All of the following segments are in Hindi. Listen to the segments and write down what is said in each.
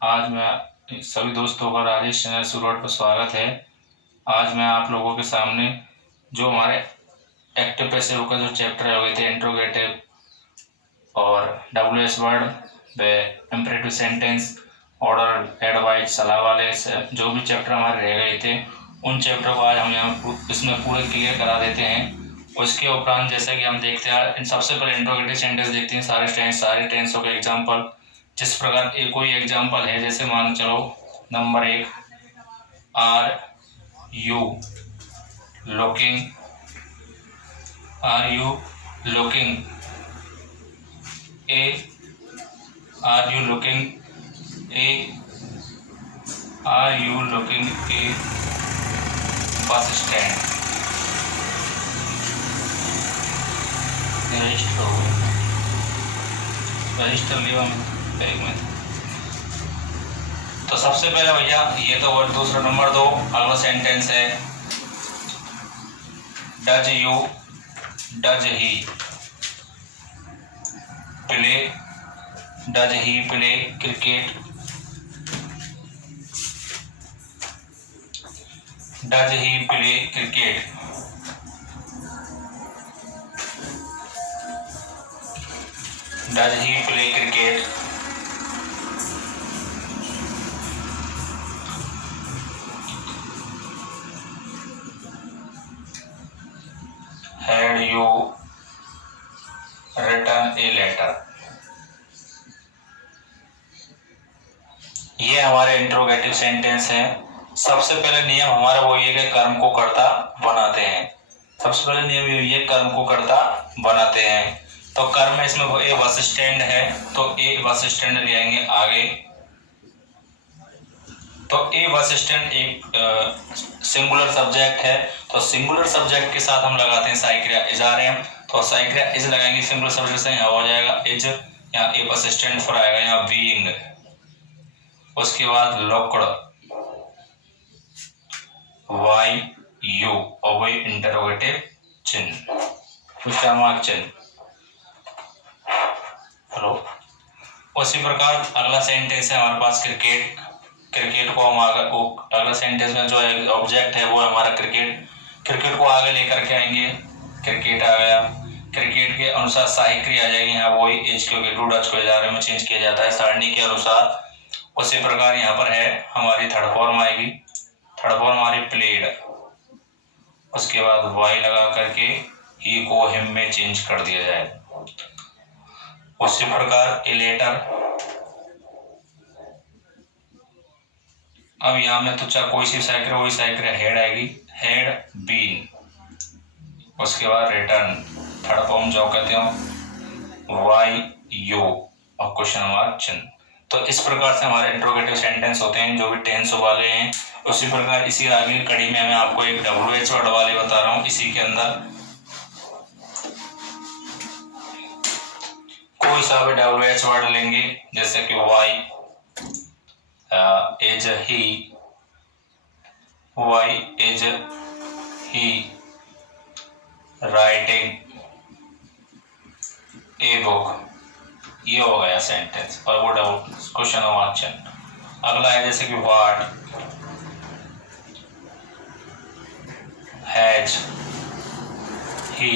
आज मैं सभी दोस्तों का राजेश चैनल शुरुआत पर स्वागत है। आज मैं आप लोगों के सामने जो हमारे एक्टिव पैसिव का जो चैप्टर हो गए थे इंट्रोगेटिव और WH वर्ड व इम्परेटिव सेंटेंस ऑर्डर एडवाइस सलाह वाले जो भी चैप्टर हमारे रह गए थे उन चैप्टर को आज हम यहाँ इसमें पूरे क्लियर करा देते हैं। उसके उपरांत जैसे कि हम देखते हैं सबसे पहले इंट्रोगेटिव सेंटेंस देखते हैं, सारे टेंसों के एग्जाम्पल। जिस प्रकार कोई एग्जाम्पल है, जैसे मान चलो number 1, are you looking a are you looking a bus stand. Register लिया बैग में। तो सबसे पहले भैया ये तो और दूसरा नंबर 2 अगला सेंटेंस है does he play cricket. Does he play cricket. Does he play cricket? Had you written a letter? ये हमारे इंट्रोगेटिव सेंटेंस हैं। सबसे पहले नियम हमारा वो ये कि कर्म को कर्ता बनाते हैं। सबसे पहले नियम ये कर्म को कर्ता बनाते हैं। तो कर्म इसमें ए बस स्टैंड है तो ए बस स्टैंड ले आएंगे आगे। तो ए बस स्टैंड एक सिंगुलर सब्जेक्ट है तो सिंगुलर सब्जेक्ट के साथ हम लगाते हैं साइक्रिया इज आर एम। तो साइक्रिया इज लगाएंगे सिंगुलर सब्जेक्ट से, यहाँ हो जाएगा इज, यहाँ ए बस स्टैंड फॉर आएगा यहाँ बीइंग। उसके बाद लुक्ड वाई यू और वही इंटरोगेटिव चिन्ह, क्वेश्चन मार्क चिन्ह। हेलो। उसी प्रकार अगला सेंटेंस है हमारे पास क्रिकेट को हम अगला सेंटेंस में जो ऑब्जेक्ट है वो हमारा क्रिकेट को आगे लेकर के आएंगे। क्रिकेट आ गया, क्रिकेट के अनुसार सहायक क्रिया आ जाएगी यहाँ वही एज, क्योंकि टू डच को इजारे में चेंज किया जाता है सारणी के अनुसार। उसी प्रकार यहाँ पर है हमारी थर्ड फॉर्म आएगी। थर्ड फॉर्म हमारी प्लेड, उसके बाद वाई लगा करके ही को हिम में चेंज कर दिया जाए। उसी प्रकार ए लेटर, अब यहाँ में तो चाहे कोई सी साइक्रिया वही साइक्रिया हेड आएगी, हेड बीन। उसके बाद रिटर्न, थर्ड फॉर्म जो कहते हो वाई यू और क्वेश्चन मार्क चिन्ह। तो इस प्रकार से हमारे इंट्रोगेटिव सेंटेंस होते हैं जो भी टेंस वाले हैं। उसी प्रकार इसी आगे कड़ी में मैं आपको एक WH वर्ड वाले बता रहा हूँ। इसी के अंदर कोई सा भी WH वर्ड लेंगे, जैसे कि why is he writing a book, ये हो गया सेंटेंस और वो क्वेश्चन मार्क चिन्ह। अगला है जैसे कि what has he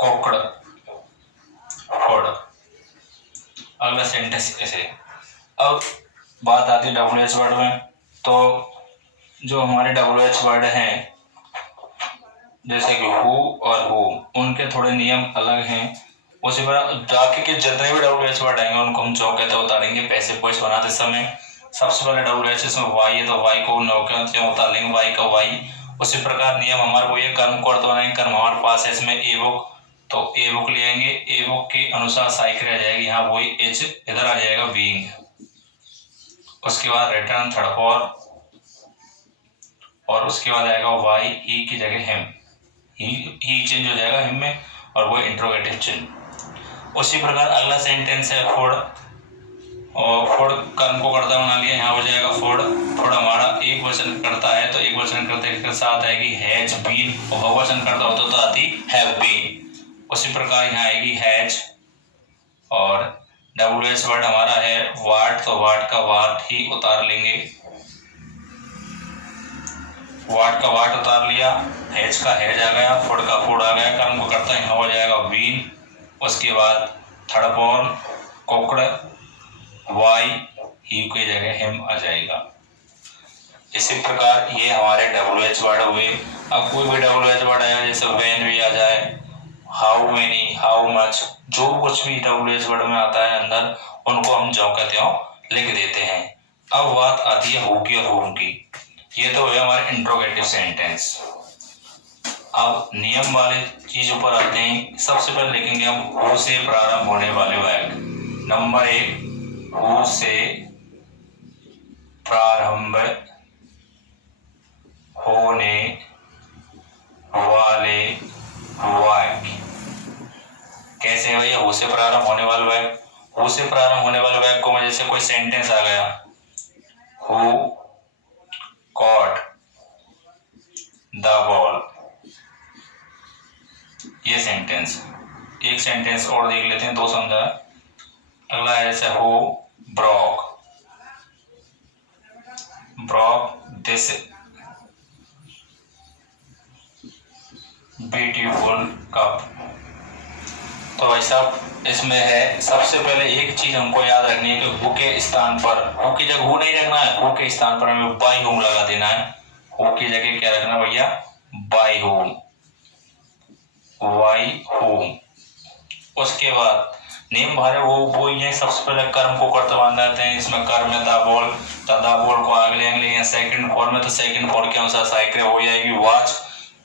cooked food. अगला सेंटेंस ऐसे। अब बात आती है WH वर्ड में। तो जो हमारे WH वर्ड हैं जैसे कि हु और हु, उनके थोड़े नियम अलग हैं। उसी पर जाके के जितने भी WH वर्ड आएंगे उनको हम जो कहते उतारेंगे पैसिव वॉइस बनाते समय। सबसे पहले WH इसमें वाई है तो वाई को क्यों उतार लेंगे, वाई का वाई। उसी प्रकार नियम हमारे वो ये कर्म को अर्थ बनाएंगे। कर्म हमारे पास है इसमें ए बुक, तो ए बुक ले आएंगे। ए बुक के अनुसार साइक्रिया आ जाएगी यहाँ वही एच, इधर आ जाएगा बीइंग। उसके बाद रिटर्न थर्ड फॉर्म और उसके बाद आएगा वाई ही की जगह हिम, ही चेंज हो जाएगा हिम में और वो इंट्रोगेटिव चिन्ह। उसी प्रकार अगला सेंटेंस है फूड, और फूड कर्म को कर्ता बना लिया, यहाँ हो जाएगा फूड। फूड हमारा एक वचन करता है तो एक वचन करते के साथ आएगी हैज बीन, और बहुवचन करता होता तो आती हैव बीन। उसी प्रकार यहाँ आएगी हैज और WH वर्ड हमारा है वाट, तो वाट का वाट ही उतार लेंगे, वाट का वाट उतार लिया, हैज का हैज आ गया, फुड का फूड आ गया, कर्म को करता यहाँ हो जाएगा बीन। उसके बाद थर्ड फॉर्म कुकड़, वाई ही की जगह हिम आ जाएगा। इसी प्रकार ये हमारे WH वर्ड हुए। अब कोई भी WH वर्ड आएगा, जैसे व्हेन भी आ जाए, हाउ मेनी, हाउ मच, जो कुछ भी WH वर्ड में आता है अंदर, उनको हम ज्यों का त्यों लिख देते हैं। अब बात आती है हु की और हुम की। ये तो है हमारे इंट्रोगेटिव सेंटेंस। अब नियम वाले चीजों पर आते हैं। सबसे पहले लिखेंगे हम हु से प्रारंभ होने वाले वाक्य। नंबर 1, हु से प्रारंभ होने वाले वाक्य। कैसे है भैया हु से प्रारंभ होने वाले वाक्य? हु से प्रारंभ होने वाले वाक्य को, जैसे कोई सेंटेंस आ गया, हु कॉट द बॉल, ये सेंटेंस। एक सेंटेंस और देख लेते हैं, 2 समझा। अगला है जैसे who broke this beautiful cup. तो भाई साहब इसमें है, सबसे पहले एक चीज हमको याद रखनी है कि हु के स्थान पर, हु की जगह हु नहीं रखना है, हु के स्थान पर हमें बाई होम लगा देना है। हु की जगह क्या रखना भैया? By home, why home. उसके बाद नेम भारे वो ही है, सबसे पहले कर्म को कर्ता मान जाते हैं। इसमें कर्म है द बॉल को आगे लेंगे सेकंड फॉर्म में, तो सेकंड फॉर्म के अनुसार साइकिल हो जाएगी वॉच,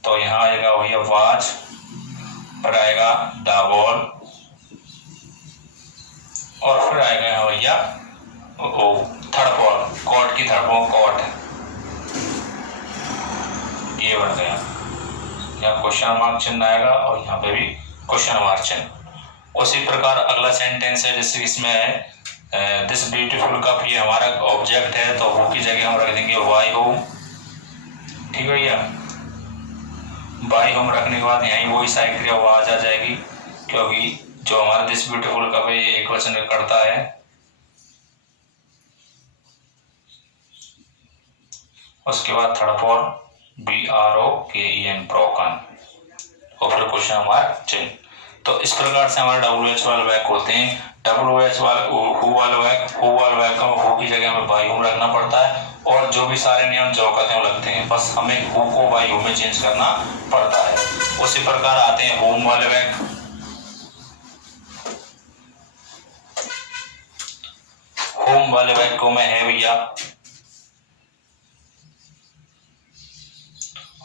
तो यहाँ आएगा भैया वॉच, फिर आएगा द बॉल, और फिर आएगा यहाँ भैया थर्ड फॉर्म, कॉट की थर्ड फॉर्म कॉट, ये बन गया। यहाँ क्वेश्चन मार्क चिन्ह आएगा और यहाँ पे भी क्वेश्चन मार्क चिन्ह। उसी प्रकार अगला सेंटेंस है, जैसे इसमें है दिस ब्यूटीफुल कप, ये हमारा ऑब्जेक्ट है, तो हु की जगह हम रख देंगे वाई होम। ठीक है भैया, वाई होम रखने के बाद यहीं वही साइकिल आवाज आ जाएगी, क्योंकि जो हमारा दिस ब्यूटीफुल कप है ये एक वचन करता है। उसके बाद थर्ड फॉर्म BROKEN ब्रोकन, और फिर क्वेश्चन मार्क चिन्ह। तो इस प्रकार से हमारे WH वाले वाक्य होते हैं। WH वाले हु वाले वाक्य में हु की जगह हमें बाई होम रखना पड़ता है, और जो भी सारे नियम जो कहते हैं लगते हैं, बस हमें हु को बाई होम में चेंज करना पड़ता है। उसी प्रकार आते हैं होम वाले वाक्य। होम वाले वाक्य को में है भैया,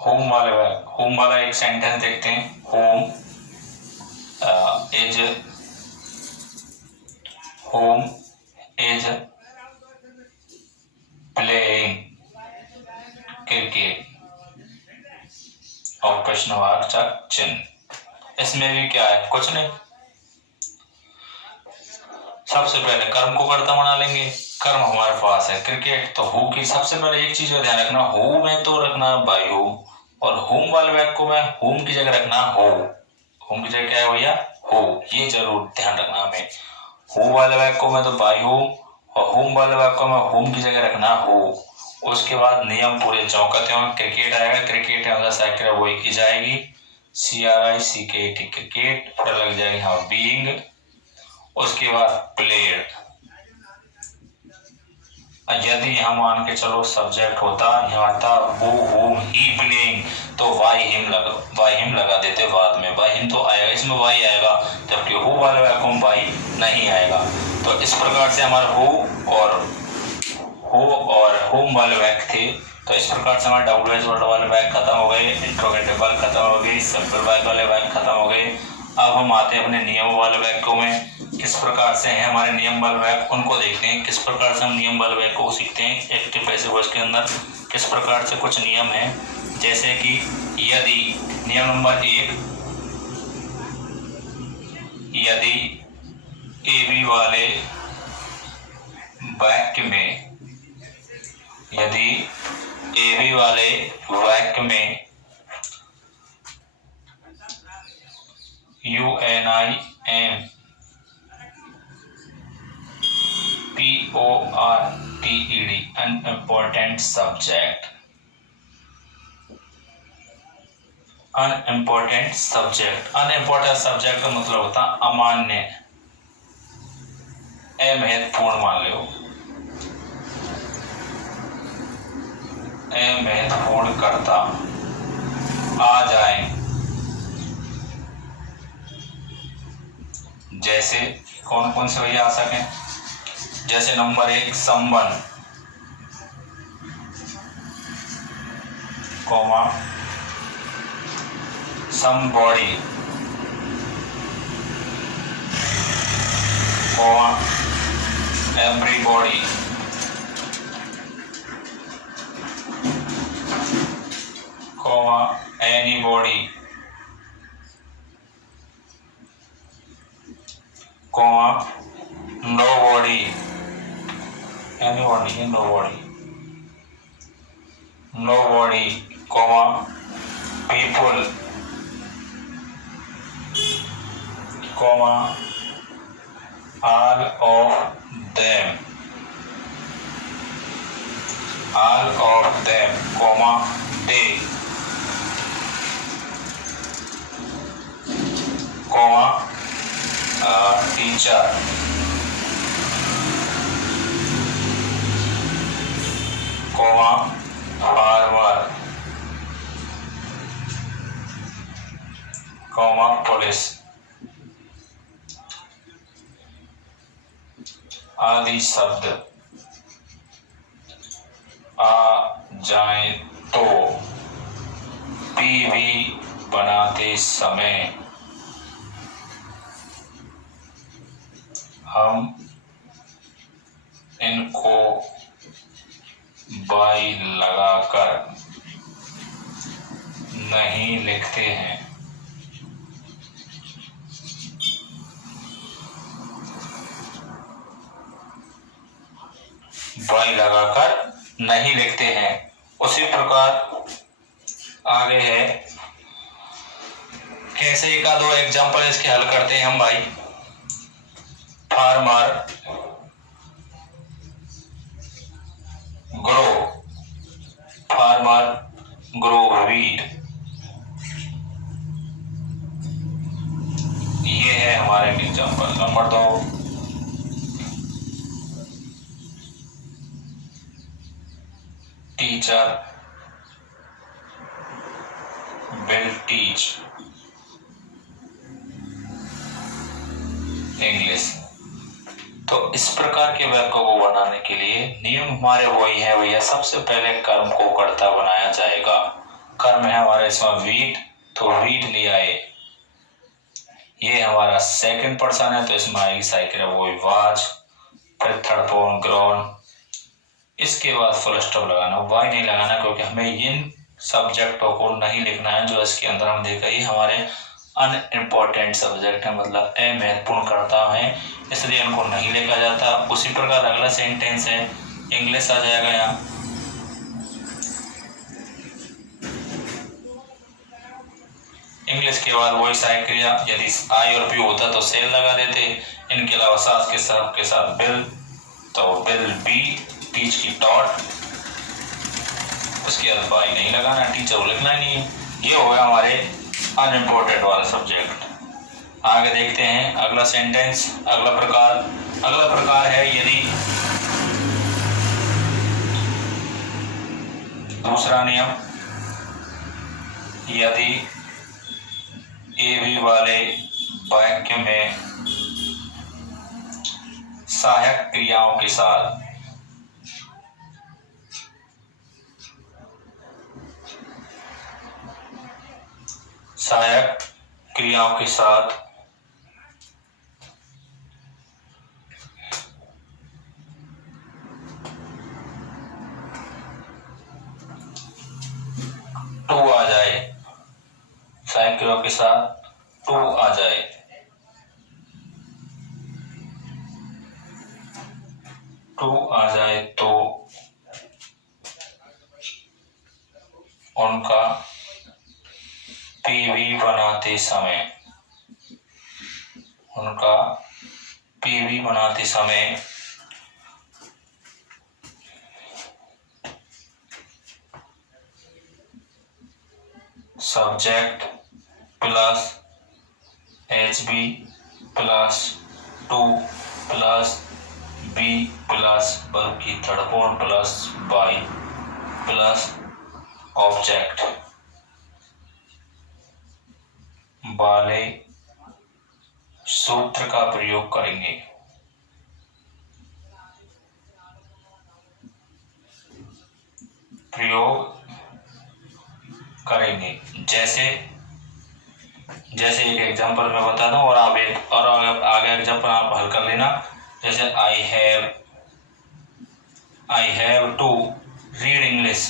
होम वाला एक सेंटेंस देखते हैं। होम इज प्लेइंग क्रिकेट, और प्रश्न वाचक चिन्ह। इसमें भी क्या है? कुछ नहीं। सबसे पहले कर्म को कर्ता बना लेंगे, कर्म हमारे पास है क्रिकेट, तो हु की सबसे पहले एक चीज का ध्यान रखना, हु में तो रखना बाई हो, और होम वाले वाक्य को मैं होम की जगह रखना हो। होम की जगह क्या है भैया? हो, ये जरूर ध्यान रखना हमें। हु वाले वाक्य को मैं तो बाई हो, और होम वाले वाक्य को मैं होम की जगह रखना हो। उसके बाद नियम पूरे चौकते हैं। क्रिकेट आएगा, क्रिकेट अंदर साइकिल वो की जाएगी CRICKET क्रिकेट, फिर लग जाएगी हाँ बीइंग। उसके बाद प्लेयर, यदि यहाँ मान के चलो सब्जेक्ट होता, यहाँ था वो होम ही प्लेइंग, तो वाई हिम लगा देते बाद में, वाई हिम तो आएगा, इसमें वाई आएगा, जबकि हु वाले वाक्य में वाई नहीं आएगा। तो इस प्रकार से हमारा हु और होम वाले वाक्य थे। तो इस प्रकार से हमारे WH वर्ड वाले वाक्य खत्म हो गए, इंट्रोगेटिव वाले खत्म हो गए, सिंपल वाक्य वाले वाक्य खत्म हो गए। अब हम आते हैं अपने नियम वाले वाक्यों में। किस प्रकार से है हमारे नियम वाले वाक्य, उनको देखते हैं। किस प्रकार से हम नियम वाले वाक्य को सीखते हैं एक्टिव पैसिव वॉइस के अंदर। किस प्रकार से कुछ नियम है, जैसे कि यदि, नियम नंबर 1, यदि AB वाले वाक्य में, यदि AB वाले वाक्य में UNIM PORTED, unimportant subject. Unimportant subject, unimportant subject का मतलब होता अमान्य, अमहत्वपूर्ण मान लो, अमहत्वपूर्ण करता। आ जाए, जैसे कौन कौन से भैया आ सके, जैसे नंबर 1 संबंध, comma somebody, comma everybody, comma anybody, comma nobody, anybody है nobody, nobody, comma people, comma all of them, all of them, comma they, comma teacher, comma farmer, comma police, आदि शब्द आ जाए तो पीवी बनाते समय हम इनको बाई लगाकर नहीं लिखते हैं। बाई लगाकर नहीं लिखते हैं। उसी प्रकार आगे है, कैसे एक दो एग्जाम्पल इसके हल करते हैं हम भाई। Farmer grow, farmer grow wheat, ये है हमारे example. Number 2 teacher will teach English. तो इस प्रकार के वाक्यों को बनाने के लिए नियम हमारे वही है भैया। सबसे पहले कर्म को कर्ता बनाया जाएगा। कर्म है हमारा इसमें वीट, तो वीट ले आए, ये हमारा सेकंड पर्सन है तो इसमें आएगी साइकिल वो वाज, फिर थर्ड पर्सन ग्रोन, इसके बाद फुल स्टॉप लगाना, वाई नहीं लगाना क्योंकि हमें इन सब्जेक्टों को नहीं लिखना है जो इसके अंदर हम देखा। ये हमारे अनइम्पोर्टेंट सब्जेक्ट है, मतलब अमहत्वपूर्ण करता है, इसलिए इनको नहीं लिखा जाता। उसी प्रकार अगला सेंटेंस है, इंग्लिश आ जाएगा यहाँ। इंग्लिश के बाद वही सहायक क्रिया, यदि आई और पी होता तो सेल लगा देते। इनके अलावा सास के साथ बिल, तो बिल बी, टीच की डॉट, उसके बाद बाई नहीं लगाना, टीचर को लिखना नहीं है। ये हो गया हमारे अनइम्पोर्टेंट वाला सब्जेक्ट। आगे देखते हैं अगला सेंटेंस। अगला प्रकार है, यदि दूसरा नियम, यदि एवी वाले वाक्य में सहायक क्रियाओं के साथ टू आ जाए, सहायक क्रियाओं के साथ टू आ जाए, तो उनका पीवी बनाते समय subject plus H B plus to plus be plus verb की third form plus by plus object वाले सूत्र का प्रयोग करेंगे। जैसे एक एग्जांपल मैं बता दूं और आप आगे एग्जांपल आप हल कर लेना। जैसे I have to read English.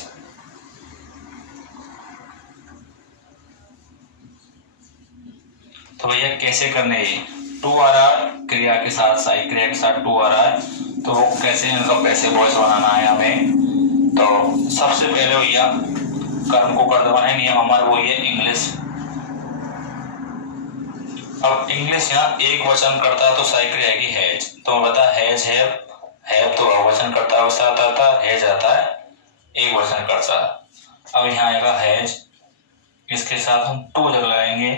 तो भैया कैसे करने ये टू आ रहा है क्रिया के साथ, सहायक क्रिया के साथ टू आ रहा है, तो वो कैसे इनका कैसे वॉइस बनाना है हमें। तो सबसे पहले भैया कर्म को कर्ता बनाए, नियम हमारा वो ये इंग्लिश। अब इंग्लिश यहाँ एक वचन करता है तो सहायक क्रिया आएगी हैज। तो बता हैज हैव तो बहुवचन करता अवस्था आता है, हैज आता है एक वचन करता है। अब यहाँ आएगा हैज, इसके साथ हम टू जब लगाएंगे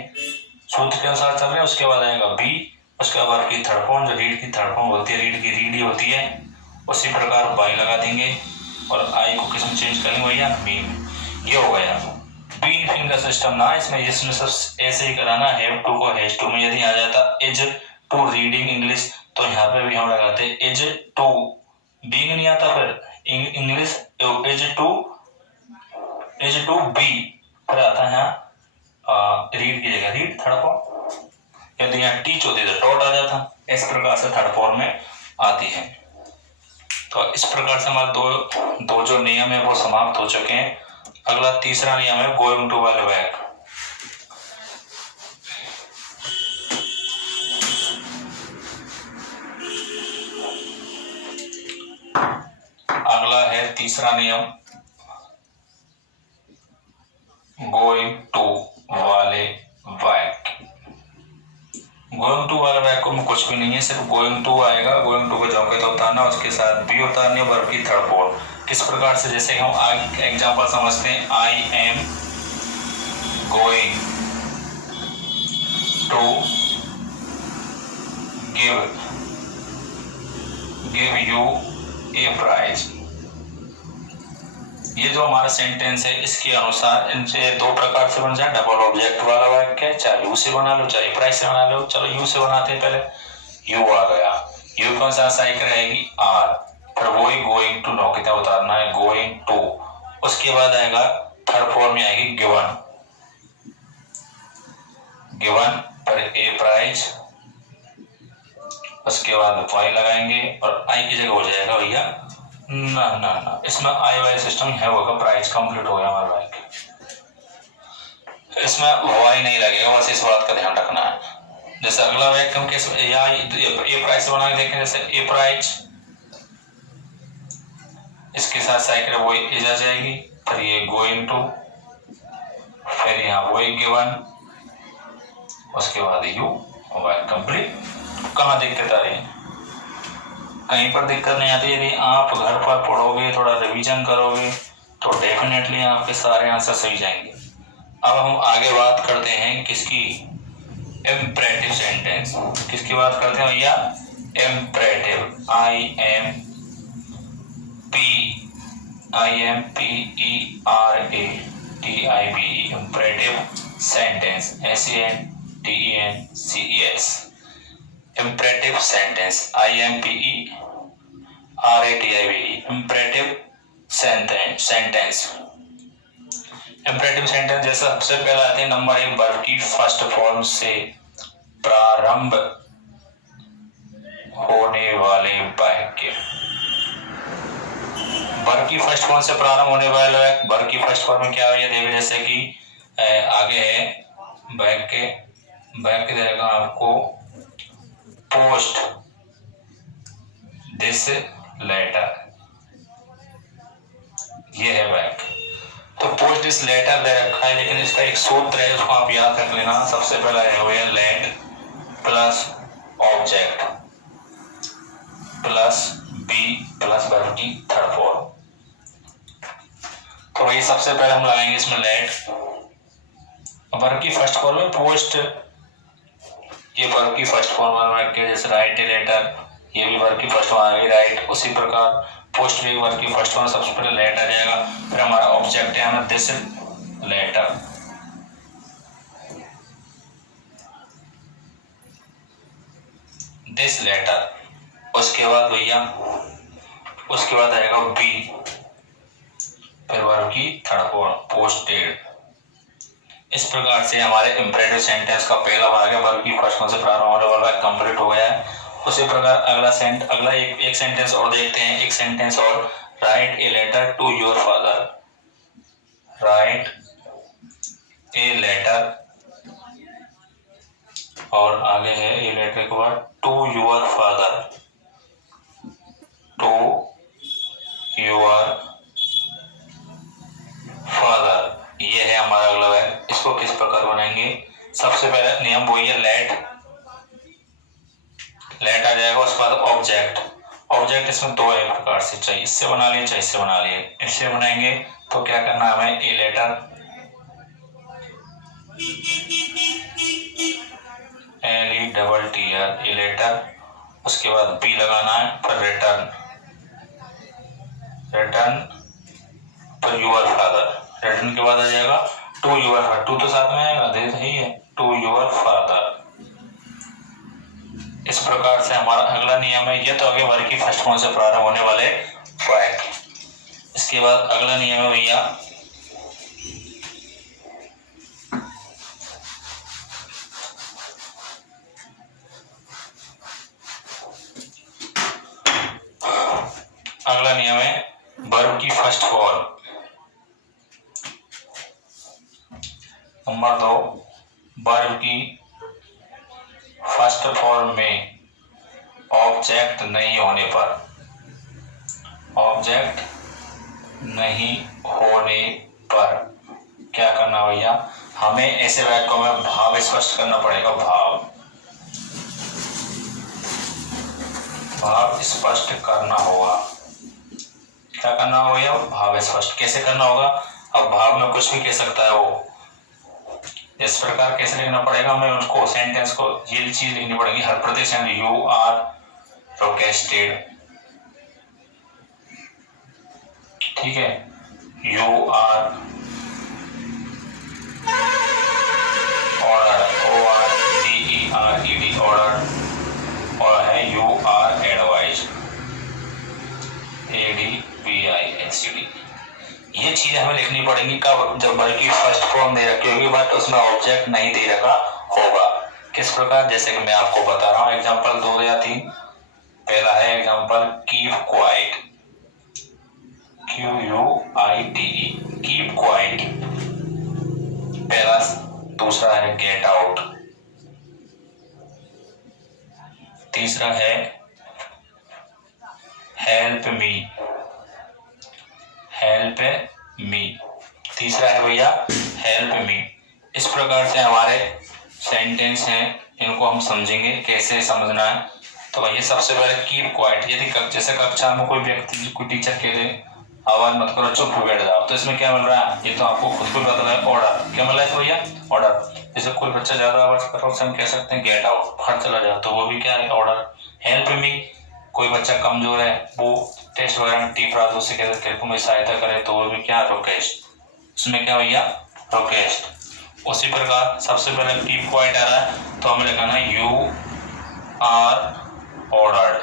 सूत्र के अनुसार चल रहे हैं। उसके बाद आएगा बी, उसके बाद की थर्ड फॉर्म जो रीड की थर्ड फॉर्म होती है, रीड की रीड ही होती है। उसी प्रकार बाई लगा देंगे और आई को किस में चेंज करेंगे भैया बी में। ये हो गया बीन फिंगर सिस्टम ना, इसमें सब ऐसे ही कराना। हैव टू को हैज टू में यदि आ जाता इज टू रीडिंग इंग्लिश, तो यहाँ पे भी हम लगाते इज टू बीइंग नहीं आता, फिर इंग्लिश इज टू बी, फिर आता है यहाँ रीड की जगह रीड थर्ड फॉर्म। यदि यहाँ टीच होती तो टॉट आ जाता। इस प्रकार से थर्ड फॉर्म में आती है। तो इस प्रकार से हमारे दो जो नियम है वो समाप्त हो चुके हैं। अगला तीसरा नियम है गोइंग टू वाले बैक। अगला है तीसरा नियम गोइंग टू वाले बैक। गोइंग टू वाले बैक में कुछ भी नहीं है, सिर्फ गोइंग टू आएगा। गोइंग टू को जाओगे तो उतारना, उसके साथ बी उतारनी, वर्ब की थर्ड फॉर्म। किस प्रकार से, जैसे हम एग्जांपल समझते हैं, I am going to give you a prize. ये जो हमारा सेंटेंस है इसके अनुसार इनसे दो प्रकार से बन जाए, डबल ऑब्जेक्ट वाला वाक्य, चाहे यू से बना लो चाहे प्राइज से बना लो। चलो यू से बनाते हैं, पहले यू आ गया, यू कौन सा सहायक रहेगी आर, फिर वही गोइंग टू नो कितना उतारना है गोइंग टू। उसके बाद आएगा थर्ड फॉर्म में आएगी गिवन पर ए प्राइज, उसके बाद वाई लगाएंगे और आई की जगह हो जाएगा भैया ना इसमें आई वाई सिस्टम है होगा, प्राइस कंप्लीट हो गया हमारा वाक्य। इसमें वाई नहीं लगेगा, बस इस बात का ध्यान रखना है। जैसे अगला वाक्य हम किस या ए प्राइस बना के देखें, जैसे ए प्राइस इसके साथ साइकिल वही इज आ जाएगी, फिर ये गोइंग टू, फिर यहाँ वही गिवन, उसके बाद यू कंप्लीट। कहाँ दिक्कत आ रही है? कहीं पर दिक्कत नहीं आती। यदि आप घर पर पढ़ोगे, थोड़ा रिवीजन करोगे तो डेफिनेटली आपके सारे आंसर सही जाएंगे। अब हम आगे बात करते हैं किसकी, इम्परेटिव सेंटेंस। किसकी बात करते हैं भैया? Imperative, IMPERATIVE, imperative sentence, SENTENCES, imperative sentence, IMPERATIVE, imperative sentence. Imperative sentence जैसे सबसे पहले आते हैं नंबर एक, वर्ब की फर्स्ट फॉर्म से प्रारंभ होने वाले वाक्य। वर्ब की फर्स्ट फॉर्म से प्रारंभ होने वाले वाक्य, वर्ब की फर्स्ट फॉर्म में क्या है देखो, जैसे कि आगे है वाक्य देगा आपको पोस्ट दिस लेटर, ये है वाक्य। तो पोस्ट दिस लेटर ले रखा है, लेकिन इसका एक सूत्र है उसको आप याद रख लेना। सबसे पहला है land plus object plus be plus verb की थर्ड फॉर्म। तो वही सबसे पहले हम लगाएंगे इसमें लेट, वर्ब की फर्स्ट फॉर्म में पोस्ट, ये वर्ब की फर्स्ट फॉर्म में जैसे राइट ए लेटर, ये भी वर्ब की फर्स्ट फॉर्म आ गई राइट। उसी प्रकार पोस्ट भी वर्ब की फर्स्ट फॉर्म, सबसे पहले लेट आ जाएगा। फिर हमारा ऑब्जेक्ट है हमें दिस लेटर, दिस लेटर। उसके बाद भैया उसके बाद आएगा बी, फिर वर्ब की थर्ड फॉर्म पोस्टेड। इस प्रकार से हमारे इंपरेटिव सेंटेंस का पहला भाग है वर्ब की फर्स्ट फॉर्म से प्रारंभ होने वाला कंप्लीट हो गया है। उसी प्रकार अगला एक सेंटेंस और देखते हैं, एक सेंटेंस और। Write a letter to your father, write a letter, और आगे है ए लेटर के बाद to your father, to your father. ये है हमारा अगला है। इसको किस प्रकार बनाएंगे? सबसे पहले नियम वही है, लेट आ जाएगा। उसके बाद ऑब्जेक्ट, ऑब्जेक्ट इसमें दो एक प्रकार से चाहिए, इससे बना लिए चाहे इससे बना लिए। इससे बनाएंगे तो क्या करना है हमें, a letter, LETTER a letter. उसके बाद बी लगाना है, फिर रिटर्न, रिटर्न पर यूर फादर। रिटर्न के बाद आ जाएगा टू यूर फादर, टू तो साथ में आएगा, दे सही है, टू यूर फादर। इस प्रकार से हमारा अगला नियम है। ये तो आगे वर्ग की फर्स्ट फॉर्म से प्रारंभ होने वाले फैक्ट। इसके बाद अगला नियम है भैया अगला नियम है वर्ब की फर्स्ट फॉर्म। नंबर 2, वर्ब की फर्स्ट फॉर्म में ऑब्जेक्ट नहीं होने पर, ऑब्जेक्ट नहीं होने पर क्या करना भैया, हमें ऐसे वाक्यों में भाव स्पष्ट करना पड़ेगा। भाव स्पष्ट करना होगा। क्या करना होगा भैया, भाव स्पष्ट। कैसे करना होगा? अब भाव में कुछ भी कह सकता है वो, इस प्रकार कैसे लिखना पड़ेगा हमें, उसको सेंटेंस को ये चीज लिखनी पड़ेगी हर प्रत्येक सेंटेंस। यू आर रोकेस्टेड, ठीक है, you are order, ORDERED order, और है यू आर एडवाइज्ड, ADVISED। ये चीज हमें लिखनी पड़ेगी कब, जब वर्ब की फर्स्ट फॉर्म दे रखी होगी बट उसमें ऑब्जेक्ट नहीं दे रखा होगा। किस प्रकार, जैसे कि मैं आपको बता रहा हूँ, एग्जांपल 2 या 3। पहला है example keep quiet, QUITE, keep quiet पहला। दूसरा है गेट आउट, तीसरा है हेल्प मी, हेल्प मी, तीसरा है भैया हेल्प मी। इस प्रकार से हमारे सेंटेंस हैं, इनको हम समझेंगे कैसे समझना है। तो भैया सबसे पहले कीप क्वाइट, यदि जैसे कक्षा में कोई व्यक्ति, कोई टीचर कह दे आवाज मत करो, चुप बैठ जाओ, तो इसमें क्या मिल रहा है, ये तो आपको खुद को पता है, ऑर्डर। क्या मिल रहा है भैया, ऑर्डर। जैसे कोई बच्चा ज्यादा आवाज कर रहा है, हम कह सकते हैं गेट आउट, बाहर चला जाओ, तो वो भी क्या है, ऑर्डर। हेल्प मी, कोई बच्चा कमजोर है, वो टेस्ट वगैरह में टीप रहा, तो उसे कहते कृपया मेरी सहायता करे, तो वो भी क्या, रिक्वेस्ट। उसमें क्या भैया, रिक्वेस्ट। उसी प्रकार सबसे पहले कीप क्वाइट आ रहा है, तो हमें लिखना है you are ordered,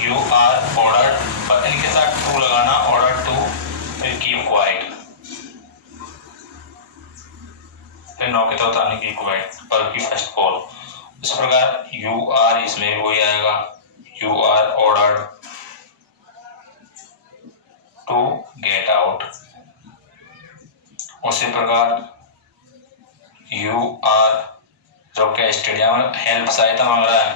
you are ordered, और इनके साथ टू लगाना, ऑर्डर टू, फिर कीप क्वाइट, फिर नौ के चौथा आने कीप क्वाइट, वर्ब की फर्स्ट फॉर्म। इस प्रकार यू आर, इसमें भी वही आएगा, you are ordered to get out. उसी प्रकार यू आर रिक्वेस्टेड, हेल्प सहायता मांग रहा है,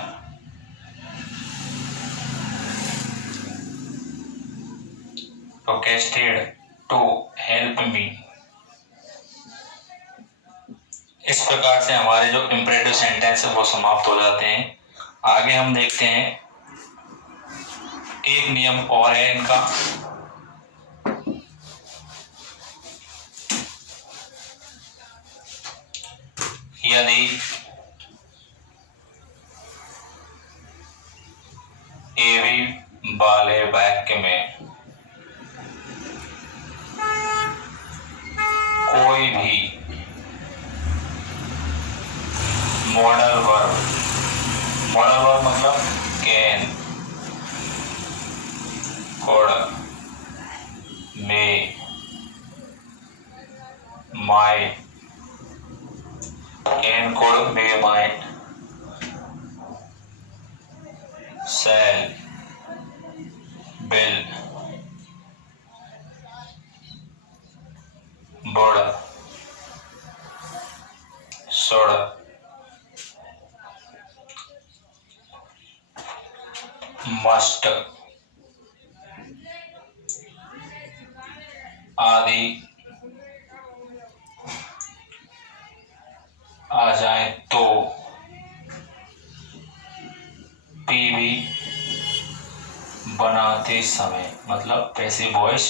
रिक्वेस्टेड टू हेल्प मी। इस प्रकार से हमारे जो इंपरेटिव सेंटेंस है वो समाप्त हो जाते हैं। आगे हम देखते हैं, एक नियम और है इनका, यदि एवी वाले वाक्य में कोई भी मॉडल वर्ब मतलब can, could, may, might, can, could, may, might, shall, will, would, should, must आदि आ जाए तो पीवी बनाते समय, मतलब पैसिव वॉइस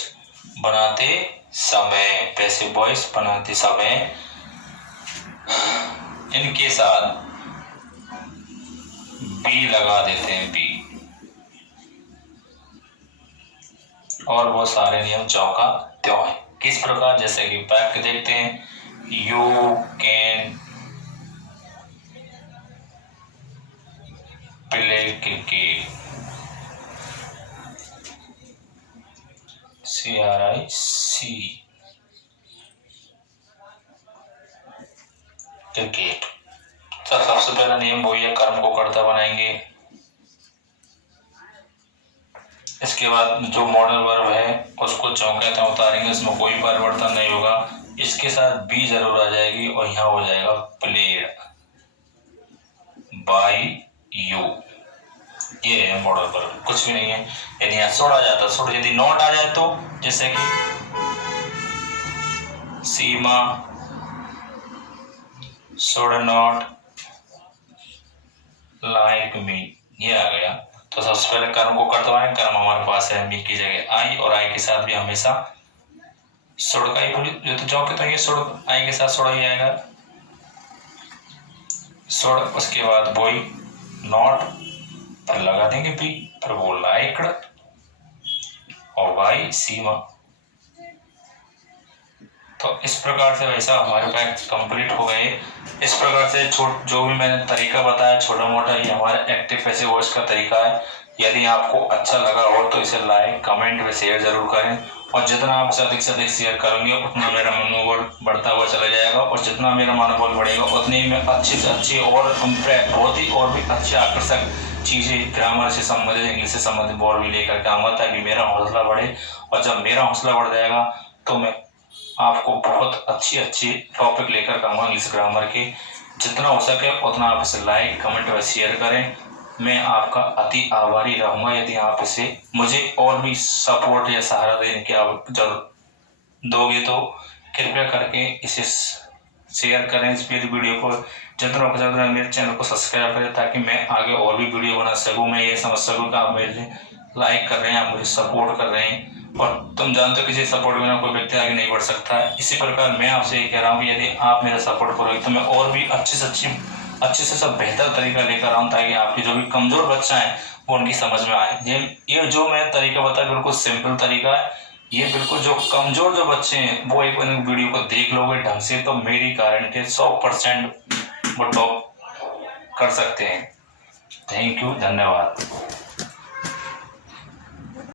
बनाते समय इनके साथ बी लगा देते हैं, बी, और वो सारे नियम ज्यों का त्यों है। किस प्रकार? जैसे कि वाक्य देखते हैं, you can play cricket, CRIC cricket. तो सबसे पहला नियम वही है, कर्म को कर्ता बनाएंगे। इसके बाद जो मॉडल वर्ब है उसको चौंकाता उतारेंगे, इसमें कोई परिवर्तन नहीं होगा। इसके साथ बी जरूर आ जाएगी और यहाँ हो जाएगा प्लेड बाय यू। ये है मॉडल वर्ब, कुछ भी नहीं है। यदि यहाँ शुड आ जाता, शुड, यदि नॉट आ जाए तो जैसे कि सीमा शुड नॉट लाइक मी, ये आ गया। तो सबसे पहले कर्म को कर्ता बनाएंगे। कर्म हमारे पास है मी की जगह आई, और आई के साथ भी हमेशा शुड का ही जो तो जॉब तो ये शुड, आई के साथ शुड ही आएगा, शुड। उसके बाद बोई, नॉट पर लगा देंगे बी, पर वो लाइक्ड, और वाई सीमा। तो इस प्रकार से वैसा हमारे पास कंप्लीट हो गए। इस प्रकार से जो भी मैंने तरीका बताया छोटा मोटा, ये हमारा एक्टिव पैसिव वॉइस का तरीका है। यदि आपको अच्छा लगा हो तो इसे लाइक, कमेंट व शेयर जरूर करें, और जितना आप अधिक से अधिक शेयर करेंगे उतना मेरा मनोबल बढ़ता हुआ चला जाएगा, और जितना मेरा मनोबल बढ़ेगा उतनी ही मैं अच्छी से अच्छी और बहुत ही और भी अच्छे आकर्षक चीज़ें ग्रामर से संबंधित, इंग्लिश से संबंधित और भी लेकर के आऊँगा, ताकि मेरा हौसला बढ़े। और जब मेरा हौसला बढ़ जाएगा तो मैं आपको बहुत अच्छी टॉपिक लेकर आऊँगा इंग्लिश ग्रामर के। जितना हो सके उतना आप इसे लाइक, कमेंट व शेयर करें। मैं आपका अति आभारी रहूँगा यदि आप इसे मुझे और भी सपोर्ट या सहारा देने की आप जरूर दोगे, तो कृपया करके इसे शेयर करें इस वीडियो को। जितना हो सके मेरे चैनल को सब्सक्राइब करें, ताकि मैं आगे और भी वीडियो बना सकूँ। मैं ये समझ सकूँ कि आप मेरे लाइक कर रहे हैं, आप मुझे सपोर्ट कर रहे हैं, और तुम जानते हो किसी सपोर्ट बिना कोई व्यक्ति आगे नहीं बढ़ सकता है। इसी प्रकार मैं आपसे ये कह रहा हूँ कि यदि आप मेरा सपोर्ट करोगे तो मैं और भी अच्छे से सब बेहतर तरीका लेकर आऊँ, ताकि आपकी जो भी कमजोर बच्चा है वो उनकी समझ में आए। ये जो मैं तरीका बताया बिल्कुल सिंपल तरीका है। ये बिल्कुल जो कमजोर जो बच्चे हैं वो एक वीडियो को देख लोगे ढंग से तो मेरी गारंटी 100% वो टॉप कर सकते हैं। थैंक यू, धन्यवाद।